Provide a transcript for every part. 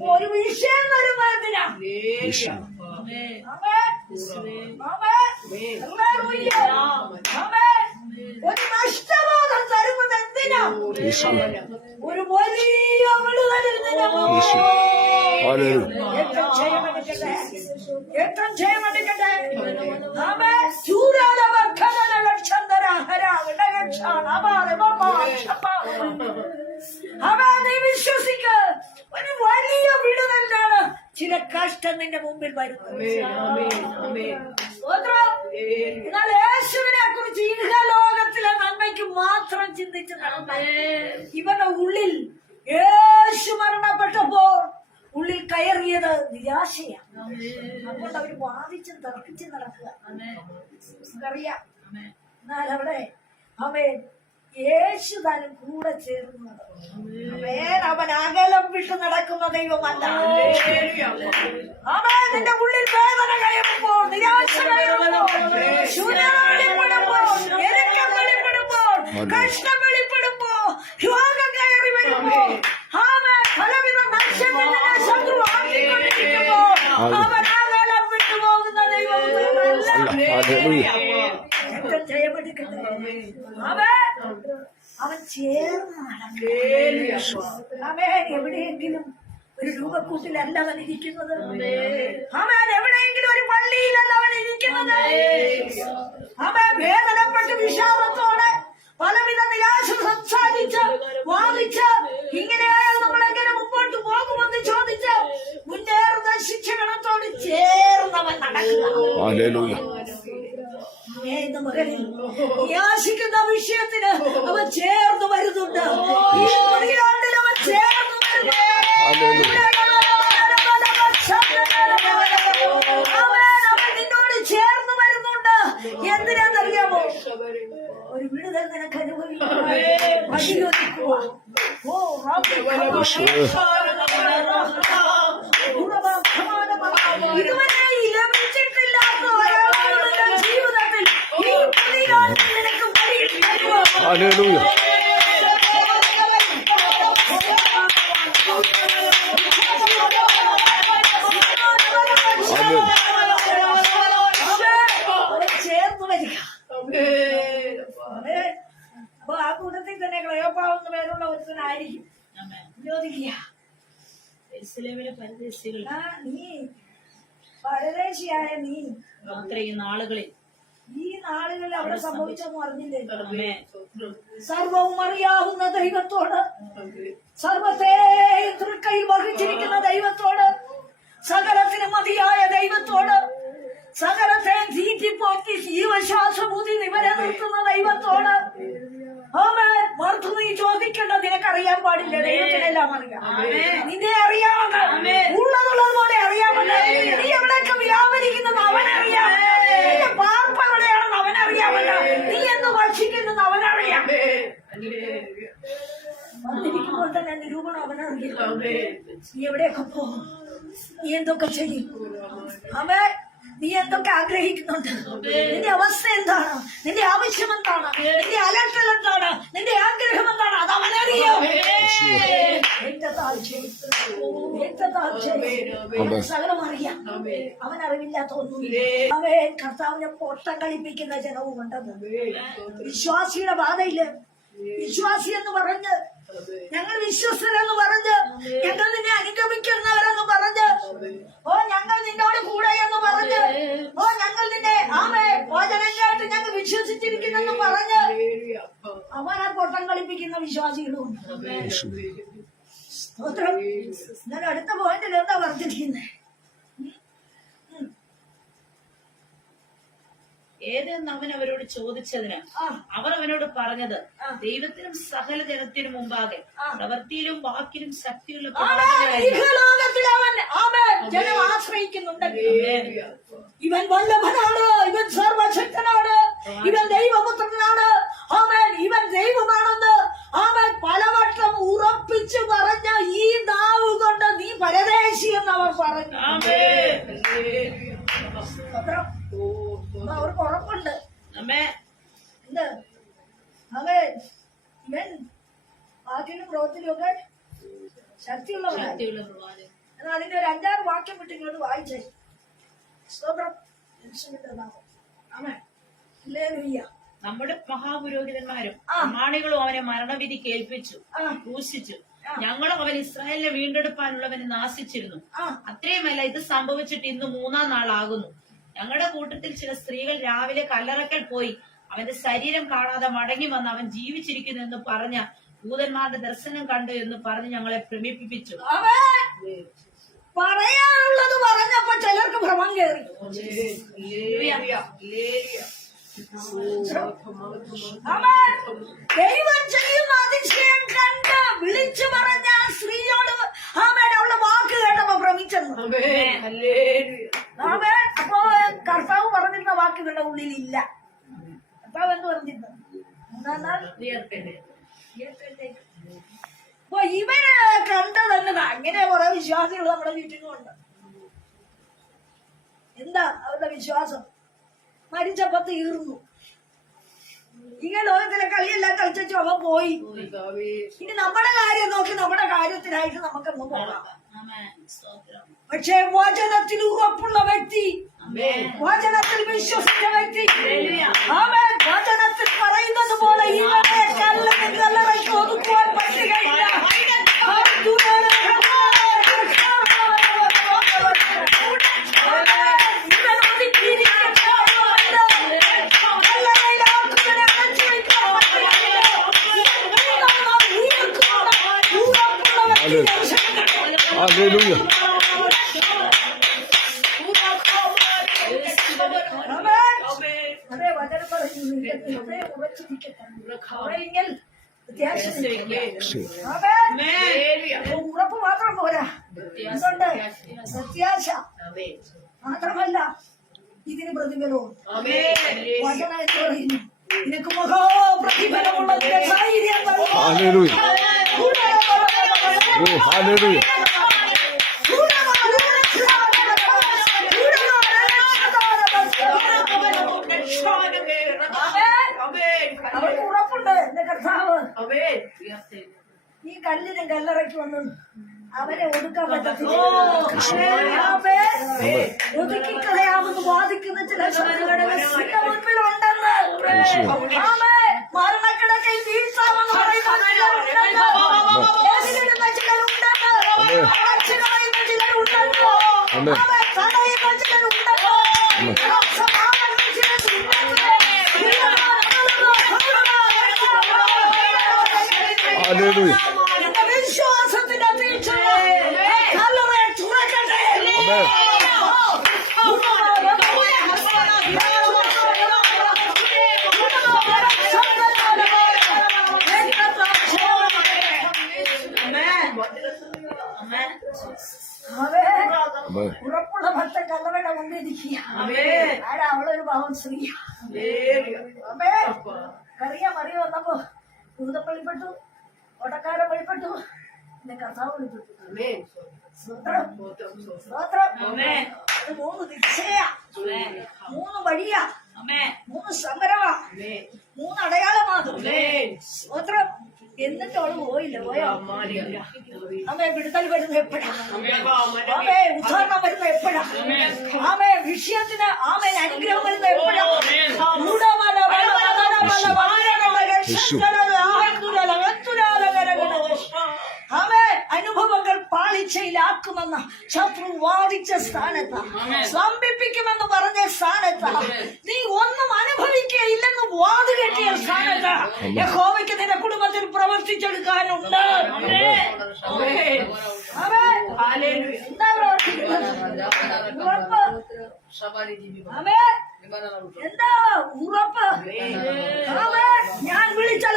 ഒരു വിഷയം വരുമ്പോ എന്തിനാ. ഒരു നഷ്ടബോധം തരുന്നത് എന്തിനാ. ഒരു വലിയ വിടുതലിൽ നിന്ന് വിഷയം. ഹല്ലേലൂയ. കഷ്ടം നിന്റെ മുമ്പിൽ വരും. എന്നാൽ യേശുവിനെ കുറിച്ച് ഇഹലോകത്തിലെ നന്മയ്ക്ക് മാത്രം ചിന്തിച്ച് നടന്ന ഇവന്റെ ഉള്ളിൽ യേശു മരണപ്പെട്ടപ്പോ ഉള്ളിൽ കയറിയത് നിരാശയാണ്. അതുകൊണ്ട് അവർ വാദിച്ചും തർക്കിച്ച് നടക്കുക. അറിയാം എന്നാൽ അവിടെ അവൻ യേശു താനും കൂടെ ചേർന്ന് അവൻ അവൻ അകലം വിട്ടു നടക്കുന്ന ദൈവമല്ല അവൻ നിന്റെ ഉള്ളിൽ വേദന കഴിയുമ്പോൾ നിരാശ വെളിപ്പെടുമ്പോൾ കഷ്ടം വെളിപ്പെടുമ്പോൾ രോഗം കയറി വരുമ്പോൾ അവൻ പലവിധ ശത്രു ആക്കിക്കൊണ്ടിരിക്കുമ്പോൾ അവൻ അകലം വിട്ടുപോകുന്ന ദൈവമല്ല ഹല്ലേലൂയ. രക്തം ജയമെടുക്കട്ടെ അവൻ അവൻ ചേർന്ന് നടക്കും. അവൻ എവിടെയെങ്കിലും രൂപക്കൂട്ടിലല്ല അവൻ ഇരിക്കുന്നത്. അവൻ എവിടെയെങ്കിലും ഒരു പള്ളിയിലല്ല അവൻ ഇരിക്കുന്നത്. അവൻ വേദനപ്പെട്ട് വിഷാദത്തോടെ പലവിധ നിരാശ സംസാരിച്ച് വാദിച്ച് ഇങ്ങനെയായാൽ നമ്മളെങ്ങനെ മുമ്പോട്ട് പോകുമെന്ന് ചോദിച്ച് മുന്നേറുന്ന ശിക്ഷകണത്തോട് ചേർന്നവൻ നടക്കുക. മകനിൽ വിഷയത്തിന് അവൻ ചേർന്ന് വരുന്നുണ്ട്. ഈ വരിക അതെ. അപ്പൊ ആ കൂട്ടത്തിൽ തന്നെ ക്ലയോപാവുന്ന പേരുള്ള ഒരുത്തനായിരിക്കും നീ പരദേശിയായ നീ. അത്രയും നാളുകളിൽ. ഈ നാളുകളിൽ അവിടെ സംഭവിച്ചെന്ന് അറിഞ്ഞില്ലേ? സർവവും അറിയാവുന്ന ദൈവത്തോട് സർവത്തെയും തൃക്കൈ വഹിച്ചിരിക്കുന്ന ദൈവത്തോട് സകലത്തിന് മതിയായ ദൈവത്തോട് സകലത്തെ തീറ്റിപ്പോക്കി ജീവശ്വാസബുദ്ധി നിവരെ നിർത്തുന്ന ദൈവത്തോട് അവൻ മറുത്തു നീ ചോദിക്കണ്ട നിനക്കറിയാൻ പാടില്ല ദൈവത്തിനെല്ലാം അറിയാം. നിന്നെ അറിയാമെന്ന് ഉള്ളതുള്ളത് പോലെ അറിയാമല്ലോ നീ എവിടെയൊക്കെ വ്യാപരിക്കുന്നത് അവനറിയാം. നിന്റെ പാർപ്പ എവിടെയാണെന്ന് അവനറിയാമല്ലോ നീ എന്ന് ഭക്ഷിക്കുന്നത് അവനറിയാം. വന്നിരിക്കുമ്പോൾ തന്നെ നിരൂപണം അവനറിയാം. നീ എവിടെയൊക്കെ പോകും? നീ എന്തൊക്കെ ചെയ്യും? അവൻ നീ എന്തൊക്കെ ആഗ്രഹിക്കുന്നുണ്ട് നിന്റെ അവസ്ഥ എന്താണ്? നിന്റെ ആവശ്യം എന്താണ്? നിന്റെ അലട്ടൽ എന്താണ്? നിന്റെ ആഗ്രഹം എന്താണ്? അത് അവനറിയാം? സകലം അറിയാം. അവൻ അറിവില്ലാത്ത ഒന്നുമില്ല അവൻ കർത്താവിനെ പൊട്ടം കളിപ്പിക്കുന്ന ജനവും ഉണ്ടെന്ന് വിശ്വാസിയുടെ ബാധയിൽ വിശ്വാസി എന്ന് പറഞ്ഞ് ഞങ്ങൾ വിശ്വസ്തരെന്ന് പറഞ്ഞ് ഞങ്ങൾ നിന്നെ അനുഗമിക്കുന്നവരെന്ന് പറഞ്ഞ് ഓ ഞങ്ങൾ നിന്നോട് കൂടെ എന്ന് പറഞ്ഞ് ഓ ഞങ്ങൾ നിന്നെ ആമേ വചനം കേട്ട് ഞങ്ങൾ വിശ്വസിച്ചിരിക്കുന്നെന്ന് പറഞ്ഞ് അവനെ പൊട്ടം കളിപ്പിക്കുന്ന വിശ്വാസികളുണ്ട് സ്തോത്രം. ഞാൻ അടുത്ത പോയിന്റിൽ എന്താ പറഞ്ഞിരിക്കുന്നത് ഏതെന്ന് അവൻ അവരോട് ചോദിച്ചതിന് അവർ അവനോട് പറഞ്ഞത്. ദൈവത്തിനും സകല ജനത്തിനും മുമ്പാകെ. പ്രവൃത്തിയിലും വാക്കിലും ശക്തിയുള്ള ജനം ആശ്രയിക്കുന്നുണ്ടെങ്കിൽ ഇവൻ വല്ലഭനാണ്. ഇവൻ സർവശക്തനാണ്. ഇവൻ ദൈവപുത്രനാണ്. ആമേൻ. ഇവൻ ദൈവമാണെന്ന് ആമേൻ പലവട്ടം ഉറപ്പിച്ചു പറഞ്ഞ ഈ നാവ് കൊണ്ട് നീ പരദേശി എന്ന് അവർ പറഞ്ഞു അവർക്ക് ഉറപ്പുണ്ട്. ആമേൻ. എന്ത്? അവൻ ഇവൻ വാക്കിലും പ്രവൃത്തിലും ഒക്കെ ശക്തിയുള്ളവനാണ്. ശക്തിയുള്ള എന്നാൽ അതിന്റെ ഒരു അഞ്ചാറ് വാക്യം വിട്ട് ഇങ്ങോട്ട് വായിച്ചേ. സ്തോത്രം നാമം. നമ്മുടെ മഹാപുരോഹിതന്മാരും. പ്രമാണികളും അവനെ മരണവിധി കേൾപ്പിച്ചു ഊശിച്ചു ക്രൂശിച്ചു. ഞങ്ങളും അവൻ ഇസ്രായേലിനെ വീണ്ടെടുപ്പാനുള്ളവനെ നാശിച്ചിരുന്നു. അത്രയുമല്ല ഇത് സംഭവിച്ചിട്ട് ഇന്ന് മൂന്നാം നാളാകുന്നു. ഞങ്ങളുടെ കൂട്ടത്തിൽ ചില സ്ത്രീകൾ രാവിലെ കല്ലറക്കൽ പോയി. അവന്റെ ശരീരം കാണാതെ മടങ്ങി വന്ന് അവൻ ജീവിച്ചിരിക്കുന്നു എന്ന് പറഞ്ഞ ഭൂതന്മാരുടെ ദർശനം കണ്ടു എന്ന് പറഞ്ഞ് ഞങ്ങളെ ഭ്രമിപ്പിച്ചു. അവൻ പറയാനുള്ളത് പറഞ്ഞപ്പോ ചിലർക്ക് ഭ്രമം കയറി. ദൈവം ചെയ്യുന്ന അതിശയം കണ്ട് വിളിച്ചു പറഞ്ഞ ആ സ്ത്രീയോട് അവൻ അവളുടെ വാക്ക് കേട്ടപ്പോ ഭ്രമിച്ചെന്ന് അവൻ അപ്പോ കർത്താവ് പറഞ്ഞിരുന്ന വാക്കുകളുടെ ഉള്ളിൽ ഇല്ല കർത്താവ് എന്ത് പറഞ്ഞിരുന്നു മൂന്നാം നാൾ അപ്പൊ ഇവർ കണ്ടതെന്നത് അങ്ങനെ കുറെ വിശ്വാസികൾ നമ്മുടെ വീട്ടിലുണ്ട്. എന്താ അവരുടെ വിശ്വാസം? മരിച്ചപ്പോ തീർന്നു ഇങ്ങനെ ലോകത്തിലെ കളിയെല്ലാം കളിച്ചു അവൻ പോയി. ഇനി നമ്മുടെ കാര്യം നോക്കി നമ്മുടെ കാര്യത്തിനായിട്ട് നമുക്ക് പോകാം. പക്ഷേ വചനത്തിൽ ഉറപ്പുള്ള വ്യക്തി വചനത്തിൽ വിശ്വസിച്ച വ്യക്തി വചനത്തിൽ പറയുന്നത് പോലെ ഉറപ്പ് മാത്രം പോരാ എന്തുണ്ട് പ്രത്യാശ മാത്രമല്ല ഇതിന് പ്രതിഫലവും വചനം നിനക്ക് മഹാപ്രതിഫലമുള്ളതിന്റെ ആമേൻ. ഒതുക്കിക്കളയാമെന്ന് വാദിക്കുന്ന ചില ശത്രുഘടകത്തിന്റെ മുൻപിലുണ്ടെന്ന് ആമേൻ. മരണക്കിടക്കയിൽ വീഴ്ത്താമെന്ന് പറയുന്ന ചിലരുണ്ടെന്ന്. എതിരിടുന്ന ചിലരുണ്ടെന്ന്. ആമേൻ. അടച്ചു കളയുന്ന ചിലരുണ്ടെന്ന്. ആമേൻ. ആമേൻ. തടയുന്ന ചിലരുണ്ടെന്ന്. സമാധാനം ചിലരുണ്ടെന്ന്. Hallelujah. ഉറപ്പുള്ള ഭക്തൻ കല്ലറയുടെ മുമ്പിൽ ഇരിക്കുക ആരാ അവളൊരു പാവം സ്ത്രീ കറിയ മറിയ വന്നപ്പോ ഭൂതപ്പള്ളിപ്പെട്ടു ഓട്ടക്കാരൻ വഴിപ്പെട്ടു പിന്നെ കർത്താവ് വെളിപ്പെട്ടു സ്തോത്രം. സ്തോത്രം. അത് മൂന്ന് ദിശയാ മൂന്ന് വഴിയാ. മൂന്ന് സമരമാ മൂന്ന് അടയാളമാണ് സ്തോത്രം എന്നിട്ട് അവൾ പോയില്ല പോയോ? അമ്മേ വിടുതൽ വരുന്ന എപ്പോഴാ? ആമേ ഉദ്ധാരണം വരുന്ന എപ്പോഴാ? ആമേ വിഷയത്തിന് ആമേ അനുഗ്രഹം വരുന്ന എപ്പോഴാ? പാളിച്ചയിലാക്കുമെന്ന ശത്രു വാദിച്ച സ്ഥാനത്ത്. സ്തംഭിപ്പിക്കുമെന്ന് പറഞ്ഞ സ്ഥാനത്ത്. നീ ഒന്നും അനുഭവിക്കുകയില്ലെന്ന് വാത് കെട്ടിയ സ്ഥാനത്ത്. യഹോവയ്ക്ക് നിന്റെ കുടുംബത്തിൽ പ്രവർത്തിച്ചെടുക്കാനുണ്ട് എന്താ ഉറപ്പ്. ഞാൻ വിളിച്ചാൽ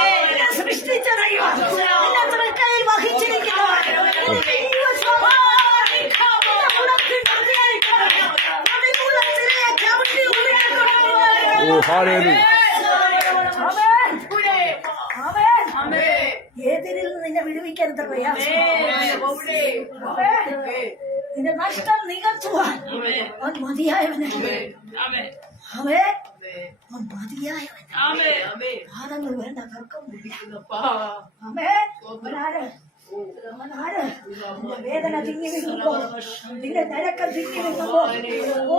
വിടുവിക്കാൻ എത്ര പ്രയാസം ആമേൻ. നിന്റെ നഷ്ടം നികത്തുവാൻ അവൻ മതിയായവനല്ലേ ആമേൻ അവൻ അവൻ മതിയായവൻ ആമേൻ പാദങ്ങൾ വേണ്ട തർക്കമില്ല ആമേൻ അവനാര് അവനാര് നിന്റെ വേദന തിങ്ങി നിരക്കം തിങ്ങി ഓ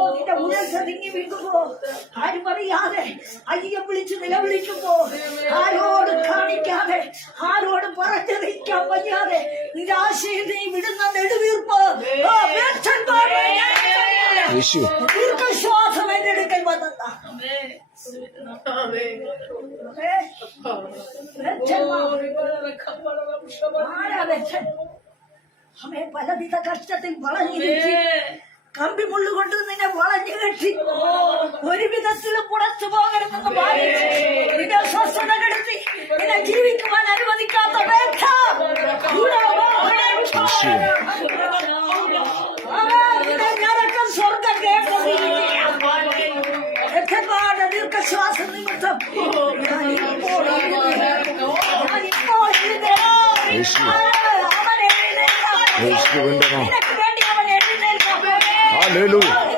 തിങ്ങി കാണിക്കാതെ വയ്യാതെ നിരാശയിൽ നീ വിടുന്ന നെടുവീർപ്പ് ദീർഘശ്വാസം അമ്മേ പലവിധ കഷ്ടത്തിൽ വളഞ്ഞിരിക്കും കമ്പി മുള്ളുകൊണ്ട് നിന്നെ വളഞ്ഞു കെട്ടി ഒരു വിധത്തിലും പുറത്തു പോകരുതെന്ന് ഭാവിച്ച് നിന്നെ സ്വസ്ഥത കെടുത്തി നിന്നെ ജീവിക്കുവാൻ അനുവദിക്കാത്ത നിന്നെ ഞരക്കം സ്വർഗം കേട്ടത് ദീർഘശ്വാസം നിമിത്തം ഞാൻ ഇപ്പോൾ എഴുന്നേൽക്കും. ഞാൻ ഇപ്പോൾ എഴുന്നേൽക്കും. യേശു. അവൻ എഴുന്നേൽക്കാം.